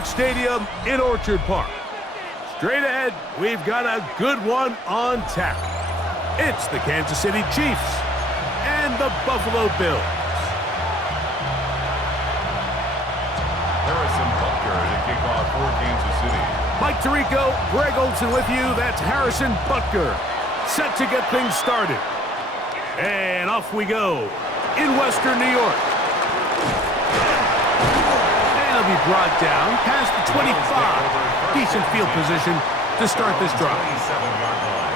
Park Stadium in Orchard Park. Straight ahead, we've got a good one on tap. It's the Kansas City Chiefs and the Buffalo Bills. Harrison Butker to kick off for Kansas City. Mike Tirico, Greg Olson with you. That's Harrison Butker, set to get things started. And off we go in Western New York. And he'll be brought down past the 25. Decent field position to start this drive. 27-yard line.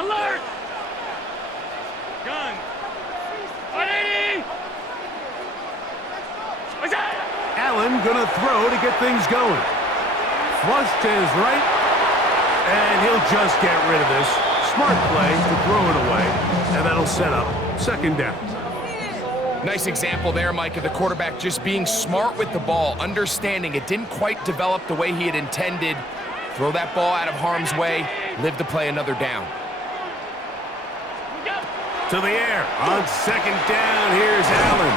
Alert! Gun. 180! Allen gonna throw to get things going. Flush to his right, and he'll just get rid of this. Smart play to throw it away, and that'll set up second down. Nice example there, Mike, of the quarterback just being smart with the ball, understanding it didn't quite develop the way he had intended. Throw that ball out of harm's way, live to play another down. To the air on second down. Here's Allen.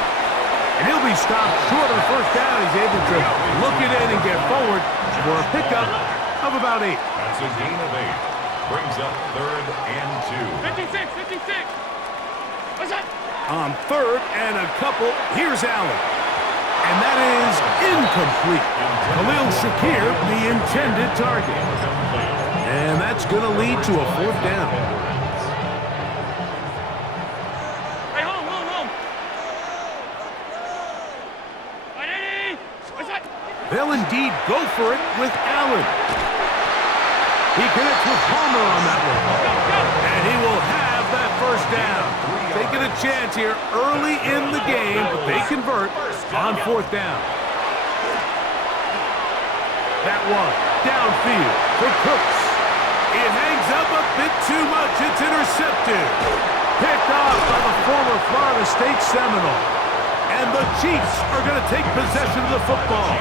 And he'll be stopped short of first down. He's able to look it in and get forward for a pickup of about 8. That's a gain of 8. Brings up 3rd and 2. 56! What's that? On 3rd and a couple, here's Allen. And that is incomplete. Khalil Shakir, the intended target. And that's going to lead to a 4th down. Hey, home! 180! What's that? They'll indeed go for it with Allen. He connects with Palmer on that one. And he will have that first down. Taking a chance here early in the game, but they convert on 4th down. That one downfield for Cooks. It hangs up a bit too much. It's intercepted. Picked off by the former Florida State Seminole. And the Chiefs are going to take possession of the football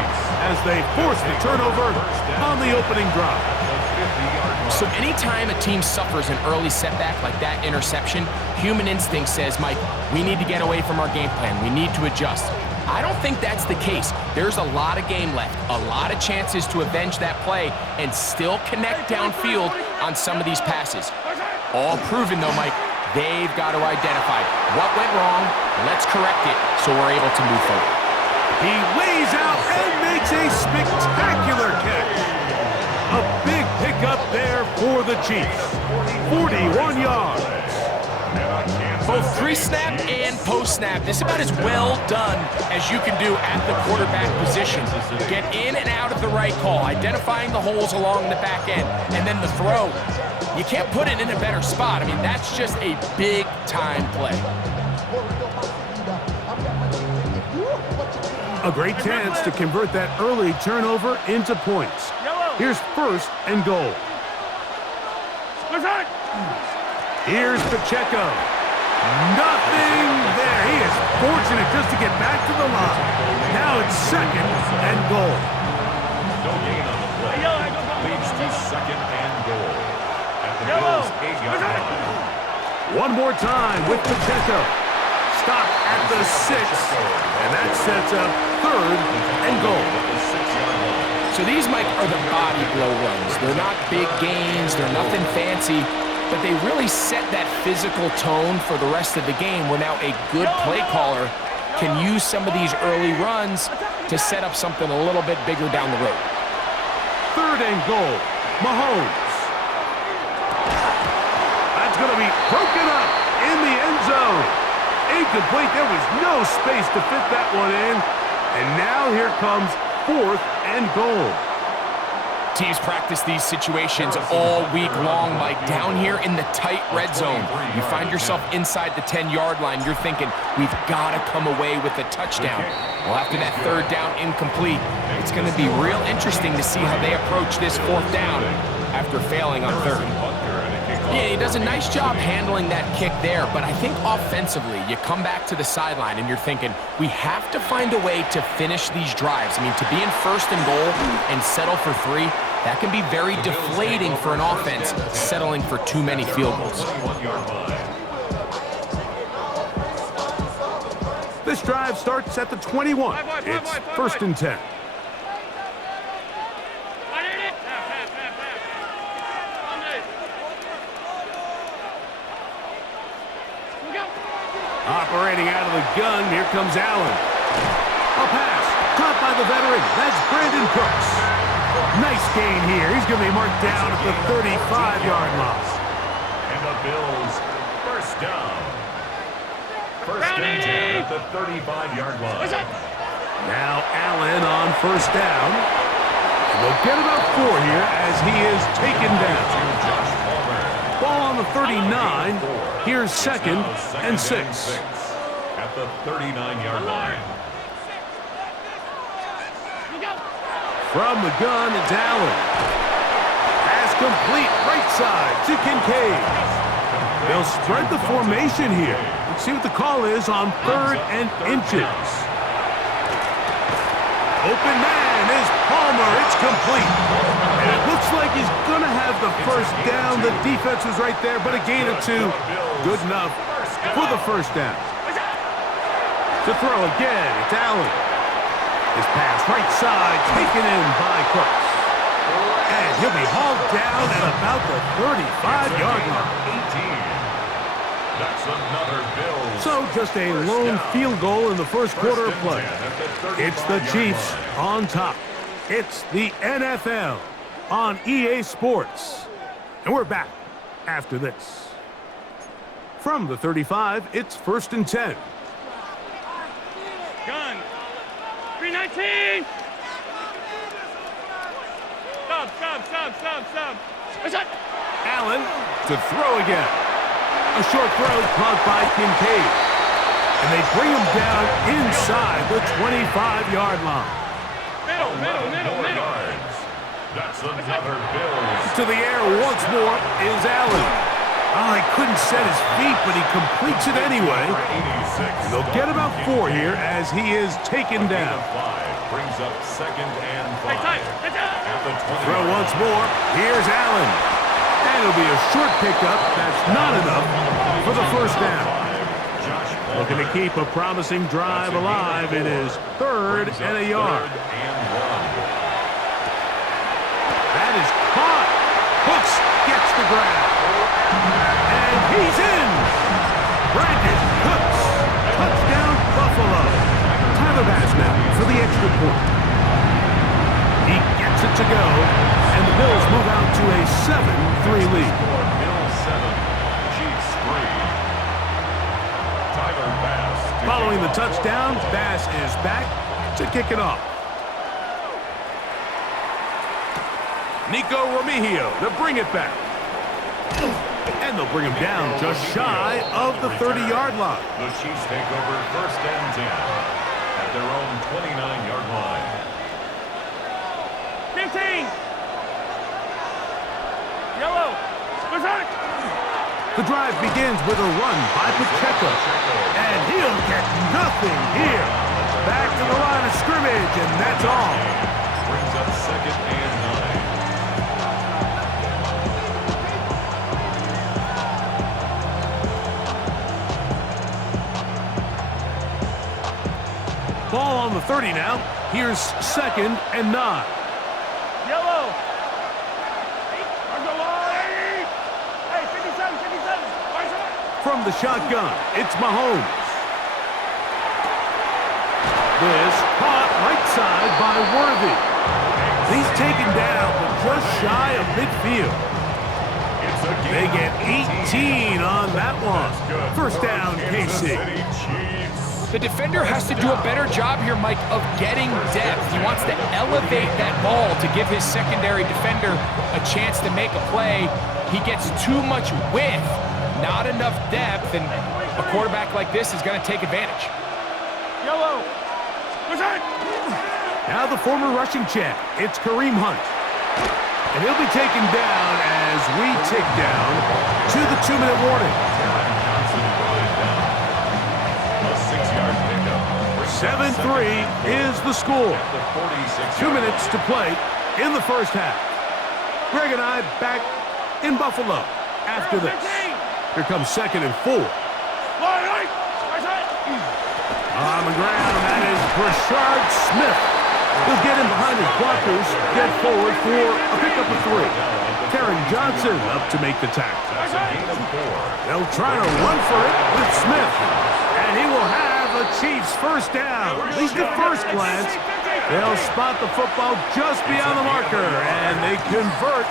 as they force the turnover on the opening drive. So anytime a team suffers an early setback like that interception, human instinct says, Mike, we need to get away from our game plan. We need to adjust. I don't think that's the case. There's a lot of game left, a lot of chances to avenge that play and still connect downfield on some of these passes. All proven, though, Mike, they've got to identify what went wrong, let's correct it so we're able to move forward. He lays out and makes a spectacular catch. A big pickup there for the Chiefs. 41 yards. Both pre-snap and post-snap, this is about as well done as you can do at the quarterback position. Get in and out of the right call, identifying the holes along the back end, and then the throw. You can't put it in a better spot. I mean, that's just a big-time play. A great chance to convert that early turnover into points. Here's 1st and goal. Here's Pacheco. Nothing there. He is fortunate just to get back to the line. Now it's 2nd and goal. No gain on the play. Leads to 2nd and goal. At the Bills' 8-yard line. One more time with Pacheco. Stop at the 6. And that sets up 3rd and goal. So these, Mike, are the body blow runs. They're not big gains, they're nothing fancy, but they really set that physical tone for the rest of the game where now a good play caller can use some of these early runs to set up something a little bit bigger down the road. 3rd and goal. Mahomes. That's going to be broken up in the end zone. Incomplete. There was no space to fit that one in. And now here comes 4th and goal. Teams practice these situations all week long, Mike. Down here in the tight red zone, you find yourself inside the 10-yard line. You're thinking, we've got to come away with a touchdown. Well, after that 3rd down incomplete, it's going to be real interesting to see how they approach this 4th down after failing on 3rd. Yeah, he does a nice job handling that kick there, but I think offensively, you come back to the sideline and you're thinking, we have to find a way to finish these drives. I mean, to be in 1st and goal and settle for 3, that can be very deflating for an offense settling for too many field goals. This drive starts at the 21. It's first and 10. Operating out of the gun, here comes Allen. A pass, caught by the veteran. That's Brandon Cooks. Nice gain here. He's going to be marked down at the 35-yard line. And the Bills, first down. First and 10 at the 35-yard line. Now Allen on first down. And they'll get about 4 here as he is taken down. Ball on the 39. Here's second and 6. At the 39-yard line. From the gun, it's Allen. Pass complete, right side to Kincaid. They'll spread the formation here. Let's see what the call is on 3rd and inches. Open man is Palmer. It's complete. And it looks like he's going to have the first down. The defense was right there, but a gain of 2. Good enough for the first down. To throw again, it's Allen. His pass right side taken in by Cooks. And he'll be hauled down at about the 35-yard line. That's another Bills. So just a lone field goal in the first quarter of play. It's the Chiefs on top. It's the NFL on EA Sports. And we're back after this. From the 35, it's first and 10. Gun. 319. Stop. What's that? Allen to throw again. A short throw caught by Kincaid. And they bring him down inside the 25-yard line. Middle. Yards. That's another Bills. To the air once more is Allen. Oh, he couldn't set his feet, but he completes it anyway. They'll get about 4 here as he is taken down. Brings up second and 5. At the 20. Throw once more. Here's Allen. And it'll be a short pickup. That's not enough for the first down. Looking to keep a promising drive alive. It is 3rd and a yard. That is caught. Hooks gets the grab. And he's in. Brandon Cooks. Touchdown, Buffalo. Tyler Bass now for the extra point. He gets it to go, and the Bills move out to a 7-3 lead. Bills 7, Chiefs 3. Tyler Bass. Following the touchdown, Bass is back to kick it off. Nico Romeo to bring it back. And they'll bring him down just shy of the 30-yard line. The Chiefs take over first and 10 at their own 29-yard line. 15. Yellow. What's that? The drive begins with a run by Pacheco. And he'll get nothing here. Back to the line of scrimmage, and that's all. Brings up second and 9. Ball on the 30 now. Here's second and 9. Yellow. Hey, 57. From the shotgun, it's Mahomes. This caught right side by Worthy. He's taken down, but just shy of midfield. They get 18 on that one. First down, KC. The defender has to do a better job here, Mike, of getting depth. He wants to elevate that ball to give his secondary defender a chance to make a play. He gets too much width, not enough depth, and a quarterback like this is going to take advantage. Yellow. What's that? Now the former rushing champ, it's Kareem Hunt. And he'll be taken down as we tick down to the 2-minute warning. 7-3 is the score. 2 minutes to play in the first half. Greg and I back in Buffalo after this. Here comes second and 4. On the ground, that is Brashard Smith. He'll get in behind his blockers, get forward for a pickup of 3. Karen Johnson up to make the tackle. They'll try to run for it with Smith. And he will have a Chiefs first down. At least at first glance. They'll spot the football just beyond the marker, and they convert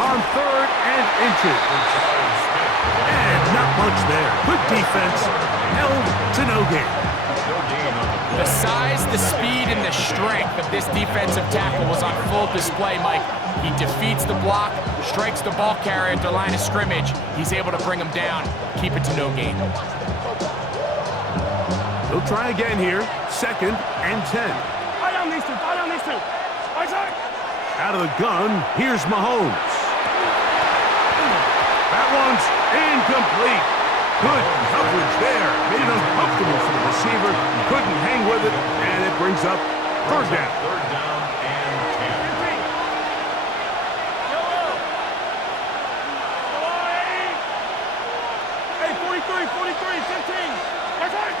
on 3rd and inches. And not much there. Good defense. Held to no gain. The size, the speed, and the strength of this defensive tackle was on full display, Mike. He defeats the block, strikes the ball carrier at the line of scrimmage. He's able to bring him down, keep it to no gain. He'll try again here. 2nd and 10. Fire down these two. Fire down these two. Right side. Out of the gun, here's Mahomes. That one's incomplete. Good coverage there. Made it uncomfortable for the receiver. Couldn't hang with it, and it brings up 3rd down. 3rd down and 10. Hey, 43, 15. Right side.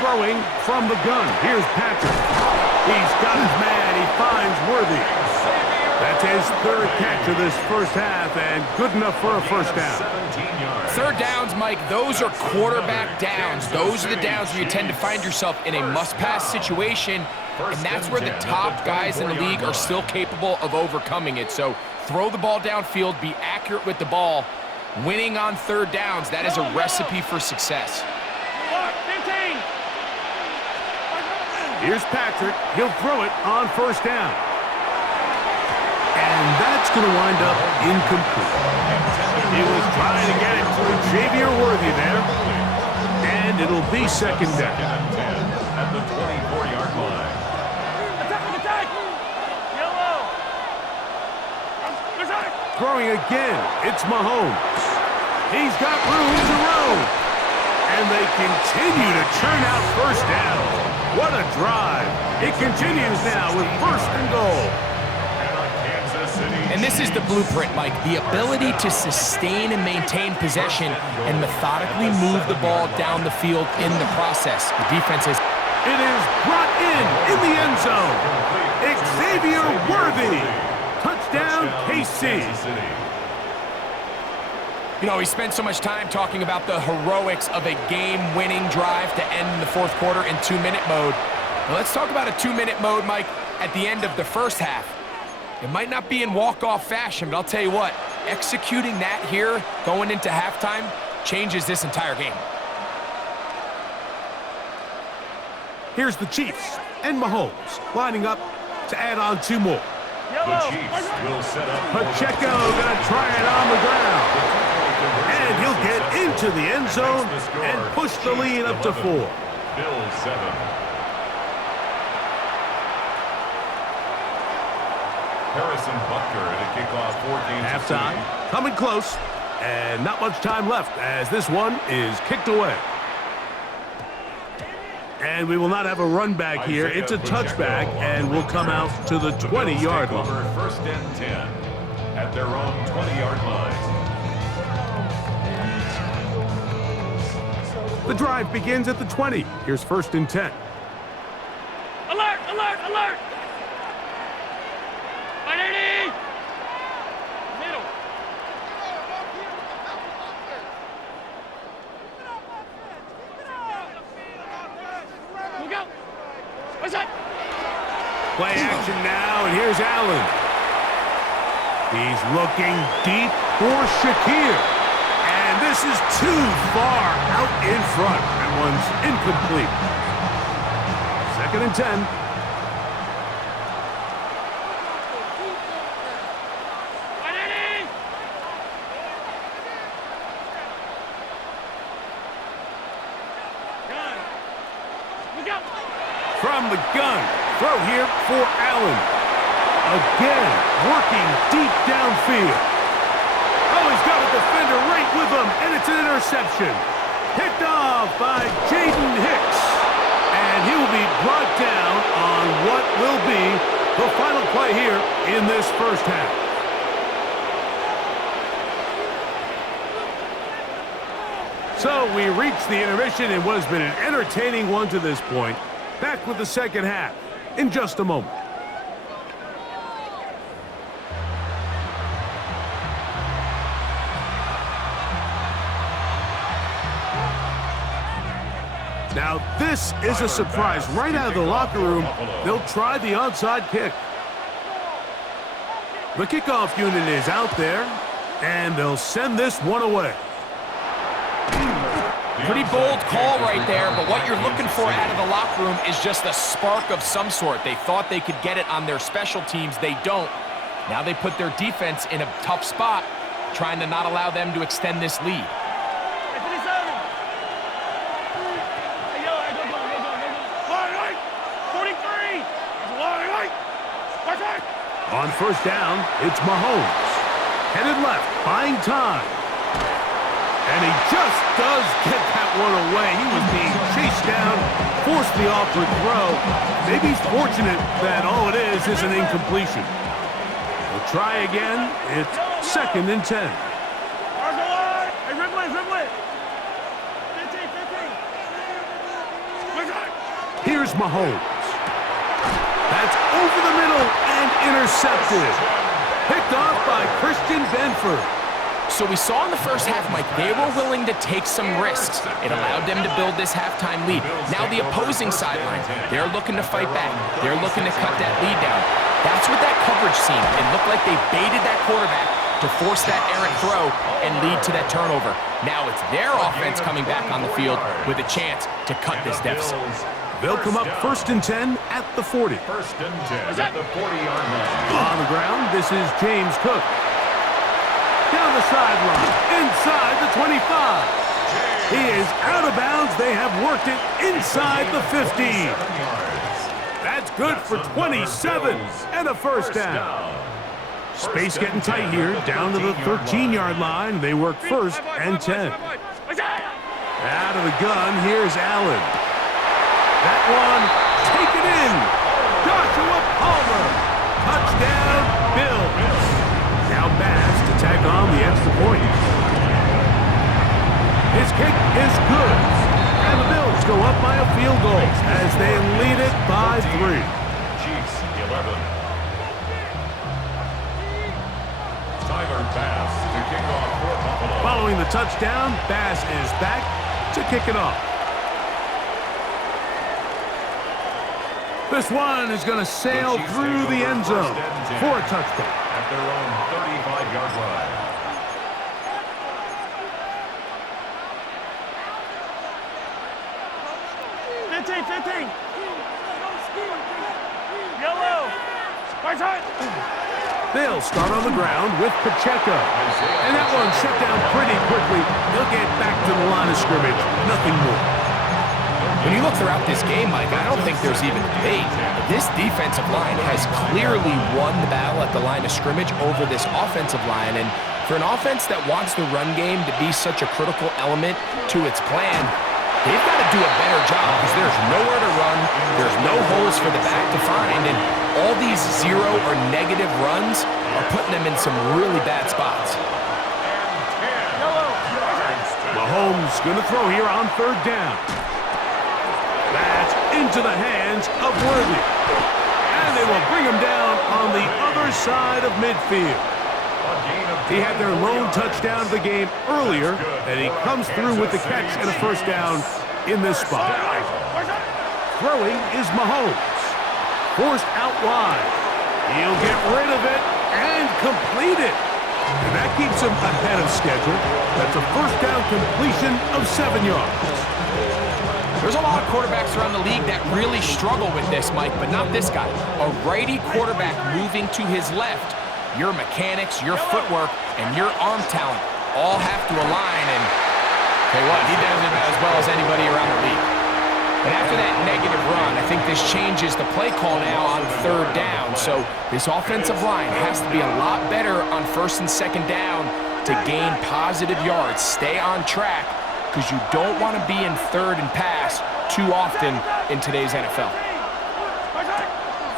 Throwing from the gun. Here's Patrick. He's got his man. He finds Worthy. That's his 3rd catch of this first half, and good enough for a first down. 17 yards. 3rd downs, Mike, those are quarterback downs. Those are the downs where you tend to find yourself in a must-pass situation, and that's where the top guys in the league are still capable of overcoming it. So throw the ball downfield, be accurate with the ball. Winning on 3rd downs, that is a recipe for success. 15. Here's Patrick. He'll throw it on first down. And that's going to wind up incomplete. He was trying to get it to Xavier Worthy there. And it'll be 2nd down. At the 24-yard line. Attack. Yellow. Right side. Throwing again. It's Mahomes. He's got room to roam. And they continue to churn out first down. What a drive. It continues now with 1st and goal. And this is the blueprint, Mike. The ability to sustain and maintain possession and methodically move the ball down the field in the process. The defense is... It is brought in the end zone. Xavier Worthy. Touchdown, KC. You know, we spent so much time talking about the heroics of a game-winning drive to end the 4th quarter in 2-minute mode. Now let's talk about a 2-minute mode, Mike, at the end of the first half. It might not be in walk-off fashion, but I'll tell you what, executing that here, going into halftime, changes this entire game. Here's the Chiefs and Mahomes lining up to add on 2 more. The Chiefs will set up. Pacheco going to try it on the ground. And he'll get into the end zone and push the lead up to 4. Bills 7. Harrison Butker to kick off 4 games. Halftime, coming close, and not much time left as this one is kicked away. And we will not have a run back here. It's a touchback, and we'll come out to the 20-yard line. 1st and 10 at their own 20-yard line. The drive begins at the 20. Here's 1st and 10. Alert! Middle. Look out! What's that? Play action now, and here's Allen. He's looking deep for Shakir. And this is too far out in front. That one's incomplete. 2nd and 10. From the gun, throw here for Allen. Again, working deep downfield. Oh, he's got a defender right with him, and it's an interception. Picked off by Jaden Hicks. And he will be brought down on what will be the final play here in this first half. So we reached the intermission in what has been an entertaining one to this point. Back with the second half in just a moment. Now this is a surprise. Right out of the locker room, they'll try the onside kick. The kickoff unit is out there, and they'll send this one away. Pretty bold call right there, but what you're looking for out of the locker room is just a spark of some sort. They thought they could get it on their special teams. They don't. Now they put their defense in a tough spot, trying to not allow them to extend this lead. On first down, it's Mahomes. Headed left, buying time. And he just does get that one away. He was being chased down, forced the awkward throw. Maybe he's fortunate that all it is an incompletion. We'll try again. It's 2nd and 10. Here's Mahomes. That's over the middle and intercepted. Picked off by Christian Benford. So we saw in the first half, Mike, they were willing to take some risks. It allowed them to build this halftime lead. Now the opposing sideline, they're looking to fight back. They're looking to cut that lead down. That's what that coverage seemed. It looked like they baited that quarterback to force that errant throw and lead to that turnover. Now it's their offense coming back on the field with a chance to cut this deficit. They'll come up 1st and 10 at the 40. 1st and 10 at the 40-yard line. On the ground, this is James Cook. Down the sideline, inside the 25. He is out of bounds. They have worked it inside the 50. That's good for 27 and a first down. Space getting tight here, down to the 13-yard line. They work 1st and 10. Out of the gun, here's Allen. That one, taken in. Joshua Palmer. Touchdown, Bills. Now Bass to tack on the extra point. His kick is good. And the Bills go up by a field goal as they lead it by 3. Chiefs 11. Tyler Bass to kick off for Buffalo. Following the touchdown, Bass is back to kick it off. This one is going to sail through the end zone for a touchdown. At their own 35-yard line. Yellow. Right side. They'll start on the ground with Pacheco. And that one shut down pretty quickly. They'll get back to the line of scrimmage. Nothing more. When you look throughout this game, Mike, I don't think there's even debate. This defensive line has clearly won the battle at the line of scrimmage over this offensive line. And for an offense that wants the run game to be such a critical element to its plan, they've got to do a better job because there's nowhere to run, there's no holes for the back to find, and all these zero or negative runs are putting them in some really bad spots. Mahomes going to throw here on 3rd down. That's into the hands of Worthy. And they will bring him down on the other side of midfield. He had their lone touchdown of the game earlier, and he comes through with the catch and a first down in this spot. Throwing is Mahomes. Forced out wide. He'll get rid of it and complete it. And that keeps him ahead of schedule. That's a first down completion of 7 yards. There's a lot of quarterbacks around the league that really struggle with this, Mike, but not this guy. A righty quarterback moving to his left. Your mechanics, your footwork, and your arm talent all have to align, and tell you what, he does it as well as anybody around the league. And after that negative run, I think this changes the play call now on 3rd down. So this offensive line has to be a lot better on 1st and 2nd down to gain positive yards. Stay on track, because you don't want to be in 3rd and pass too often in today's NFL.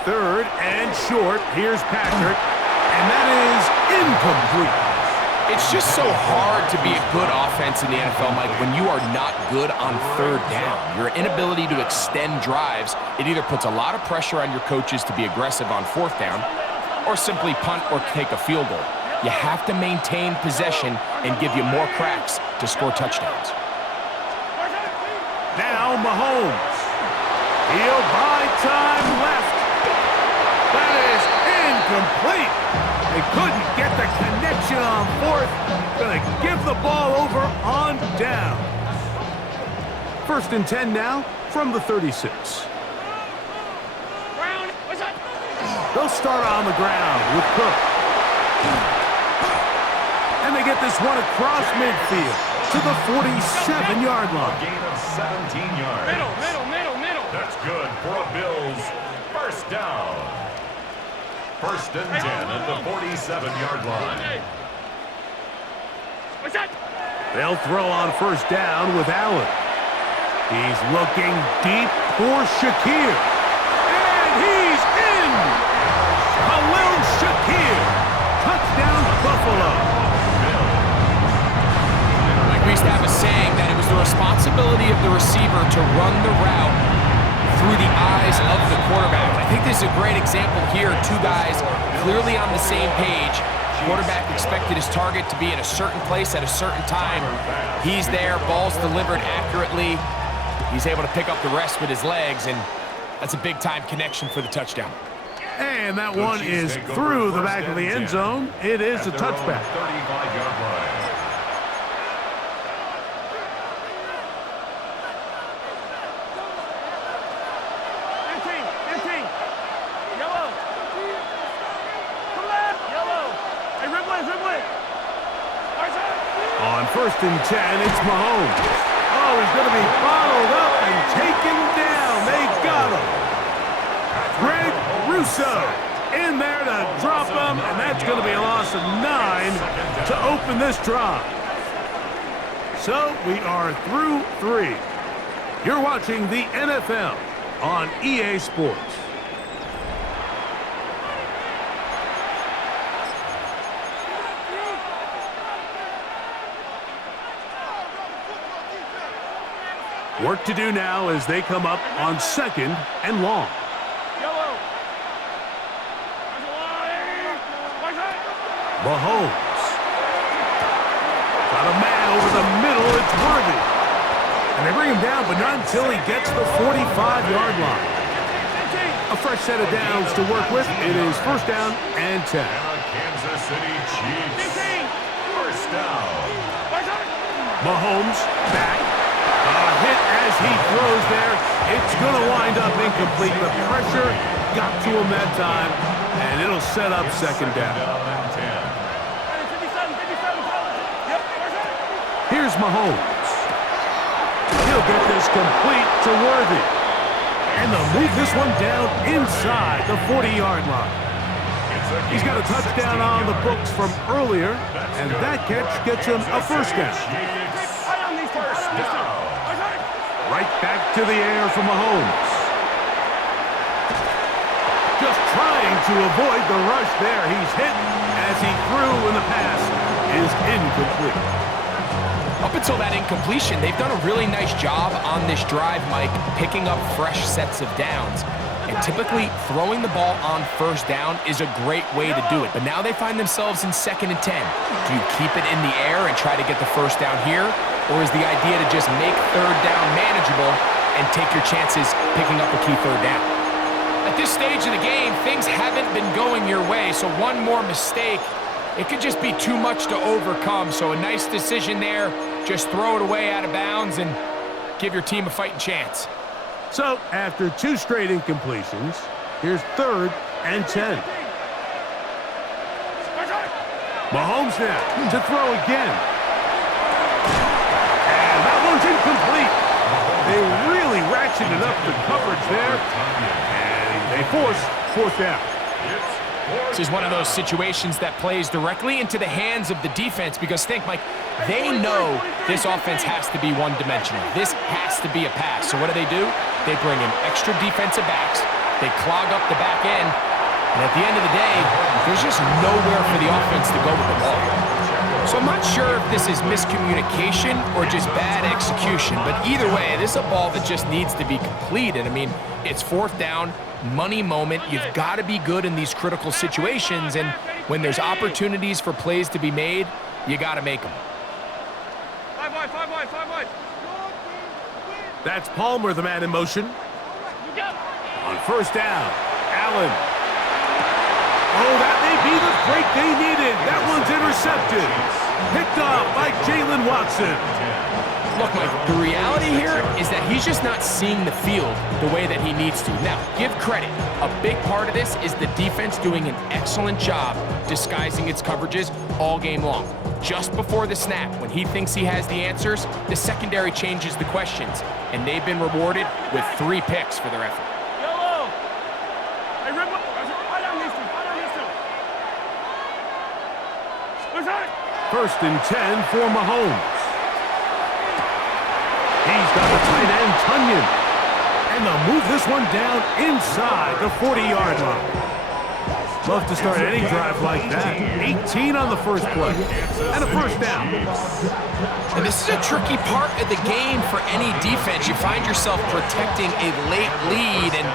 3rd and short. Here's Patrick, and that is incomplete. It's just so hard to be a good offense in the NFL, Mike, when you are not good on third down. Your inability to extend drives, it either puts a lot of pressure on your coaches to be aggressive on fourth down or simply punt or take a field goal. You have to maintain possession and give you more cracks to score touchdowns. Now Mahomes. He'll buy time left. That is incomplete. They couldn't get the connection on fourth. Gonna give the ball over on down. 1st and 10 now from the 36. They'll start on the ground with Cook. And they get this one across midfield to the 47-yard line. A gain of 17 yards. Middle. That's good for a Bills first down. 1st and 10 at the 47-yard line. They'll throw on 1st down with Allen. He's looking deep for Shakir. And he's in! Khalil Shakir. Touchdown, Buffalo. Like we used to have a saying that it was the responsibility of the receiver to run the route through the eyes of the quarterback. I think this is a great example here. Two guys clearly on the same page. Quarterback expected his target to be in a certain place at a certain time. He's there, ball's delivered accurately. He's able to pick up the rest with his legs, and that's a big-time connection for the touchdown. And that one is through the back of the end zone. It is a touchback. 35-yard line. On 1st and 10, it's Mahomes. Oh, he's going to be bottled up and taken down. They got him. Greg Russo in there to drop him, and that's going to be a loss of 9 to open this drive. So we are through 3. You're watching the NFL on EA Sports. Work to do now as they come up on 2nd and long. Mahomes. Got a man over the middle. It's Worthy. And they bring him down, but not until he gets the 45-yard line. A fresh set of downs to work with. It is 1st down and 10. Kansas City Chiefs. First down. Mahomes back. A hit as he throws there. It's going to wind up incomplete. The pressure got to him that time, and it'll set up 2nd down. Here's Mahomes. He'll get this complete to Worthy. And they'll move this one down inside the 40-yard line. He's got a touchdown on the books from earlier, and that catch gets him a 1st down. Right back to the air for Mahomes. Just trying to avoid the rush there. He's hit as he threw, and the pass is incomplete. Up until that incompletion, they've done a really nice job on this drive, Mike, picking up fresh sets of downs. And typically, throwing the ball on 1st down is a great way to do it. But now they find themselves in 2nd and 10. Do you keep it in the air and try to get the 1st down here? Or is the idea to just make 3rd down manageable and take your chances picking up a key 3rd down? At this stage of the game, things haven't been going your way, so one more mistake, it could just be too much to overcome. So a nice decision there. Just throw it away out of bounds and give your team a fighting chance. So after 2 straight incompletions, here's 3rd and 10. Mahomes now to throw again. And that one's incomplete. They really ratcheted up the coverage there, and they force 4th down. This is one of those situations that plays directly into the hands of the defense because think, Mike, they know this offense has to be one-dimensional. This has to be a pass. So what do? They bring in extra defensive backs. They clog up the back end. And at the end of the day, there's just nowhere for the offense to go with the ball. So I'm not sure if this is miscommunication or just bad execution, but either way, this is a ball that just needs to be completed. I mean, it's 4th down, money moment. You've got to be good in these critical situations, and when there's opportunities for plays to be made, you got to make them. 5 wide, 5 wide, 5 wide. That's Palmer, the man in motion. On 1st down, Allen. Oh, that may be the break they needed. That one's intercepted. Picked off by Jalen Watson. Look, Mike, the reality here is that he's just not seeing the field the way that he needs to. Now, give credit. A big part of this is the defense doing an excellent job disguising its coverages all game long. Just before the snap, when he thinks he has the answers, the secondary changes the questions, and they've been rewarded with 3 picks for their effort. Yellow. Hey, Red, I don't need to. I don't need to. Where's that? 1st and 10 for Mahomes. He's got the tight end, Tunyon. And they'll move this one down inside the 40-yard line. Love to start any drive like that. 18 on the first play. And a 1st down. And this is a tricky part of the game for any defense. You find yourself protecting a late lead, and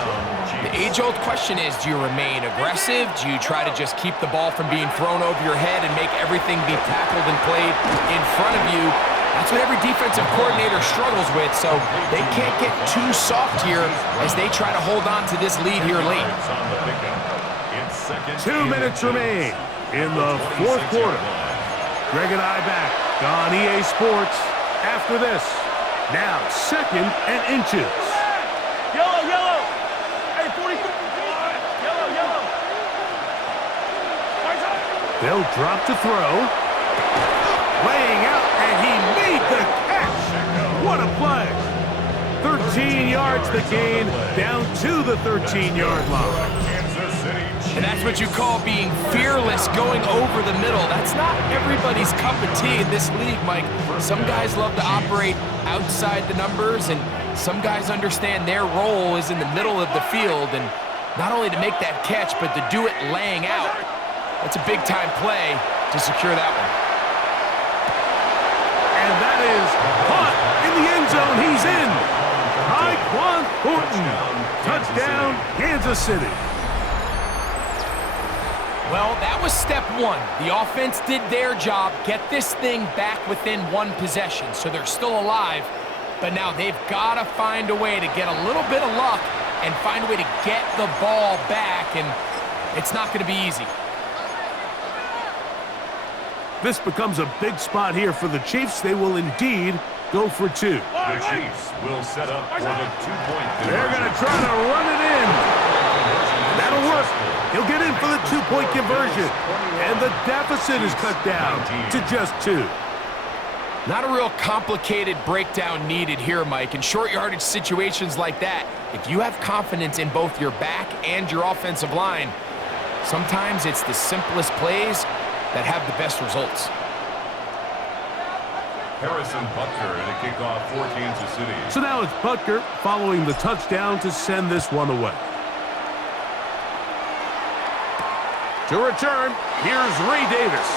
the age-old question is, do you remain aggressive? Do you try to just keep the ball from being thrown over your head and make everything be tackled and played in front of you? That's what every defensive coordinator struggles with, so they can't get too soft here as they try to hold on to this lead here late. 2 minutes remain in the 4th quarter. Greg and I back on EA Sports after this. Now 2nd and inches. Yellow, yellow. Hey, 43. Yellow, yellow. Right side. They'll drop to throw. Laying out, and he made the catch. What a play. 13 yards the gain, down to the 13-yard line. And that's what you call being fearless, going over the middle. That's not everybody's cup of tea in this league, Mike. Some guys love to operate outside the numbers, and some guys understand their role is in the middle of the field, and not only to make that catch, but to do it laying out. That's a big-time play to secure that one. And that is caught in the end zone. He's in. Tyquan Thornton. Touchdown, Kansas City. Well, that was step 1. The offense did their job, get this thing back within 1 possession, so they're still alive. But now they've got to find a way to get a little bit of luck and find a way to get the ball back, and it's not going to be easy. This becomes a big spot here for the Chiefs. They will indeed go for 2. The Chiefs will set up for the 2-point conversion. They're going to try to run it in. That'll work. He'll get in for the 2-point conversion. And the deficit is cut down to just 2. Not a real complicated breakdown needed here, Mike. In short yardage situations like that, if you have confidence in both your back and your offensive line, sometimes it's the simplest plays that have the best results. Harrison Butker to kick off for Kansas City. So now it's Butker following the touchdown to send this one away. To return, here's Ray Davis.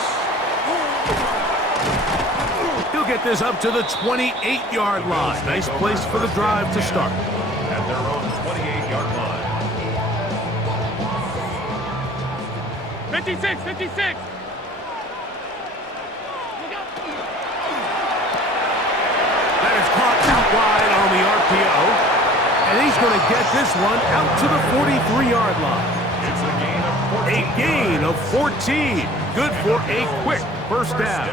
He'll get this up to the 28-yard line. Nice place for the drive to start. At their own 28-yard line. 56, 56. That is caught out wide on the RPO. And he's going to get this one out to the 43-yard line. It's a gain of 14. A gain of 14. Good for a quick first down.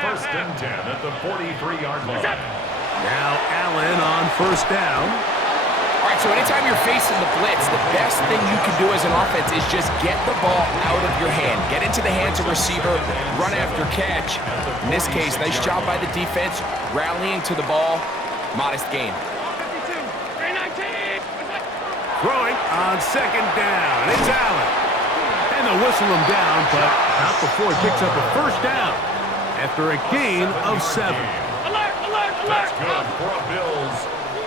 First and 10 at the 43-yard line. Now Allen on first down. All right, so anytime you're facing the blitz, the best thing you can do as an offense is just get the ball out of your hand. Get into the hands of receiver, run after catch. In this case, nice job by the defense, rallying to the ball. Modest gain. Throwing on second down. It's Allen. And they'll whistle him down, but not before he picks up a first down after a gain of 7. Alert, alert, alert. That's good for a Bills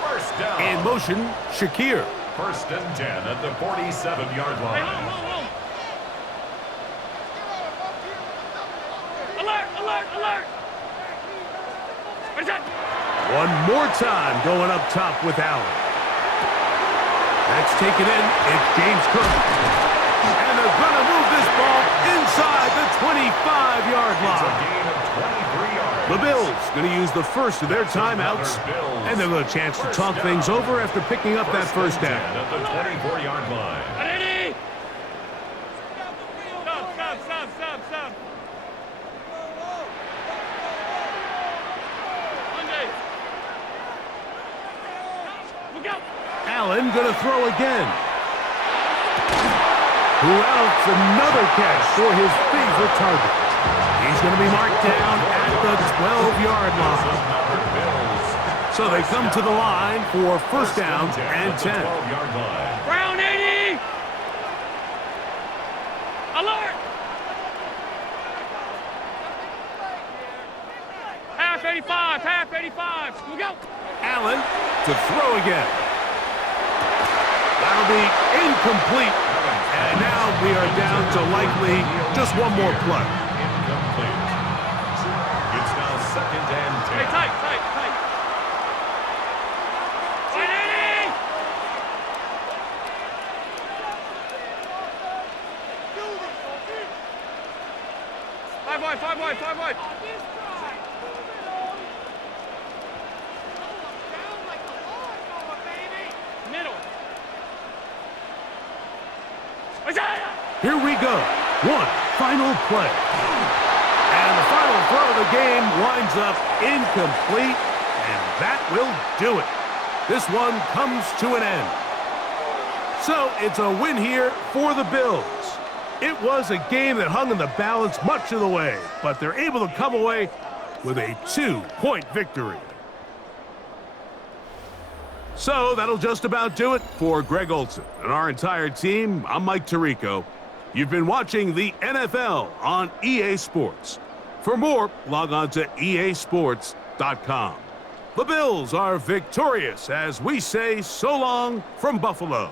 first down. In motion, Shakir. First and 10 at the 47-yard line. One more time going up top with Allen. That's taken in. It's James Cook. And they're going to move this ball inside the 25-yard It's a line. gain of 23 yards. The Bills going to use the first of their timeouts. And they'll get a chance to talk things over after picking up that first down. At the 24-yard line. Ready? Stop. Monday. Look out. Allen going to throw again. Who else? Another catch for his favorite target. He's going to be marked down at the 12-yard line. So they come to the line for first down and 10. Brown 80. Alert. Half 85. Look out. Allen to throw again. That'll be incomplete. And now we are down to likely just one more play. Incomplete. It's now second and 10. Hey, tight. 180. Five wide. Middle. Here we go. One final play. And the final throw of the game winds up incomplete, and that will do it. This one comes to an end. So it's a win here for the Bills. It was a game that hung in the balance much of the way, but they're able to come away with a 2-point victory. So that'll just about do it for Greg Olson and our entire team. I'm Mike Tirico. You've been watching the NFL on EA Sports. For more, log on to easports.com. The Bills are victorious as we say so long from Buffalo.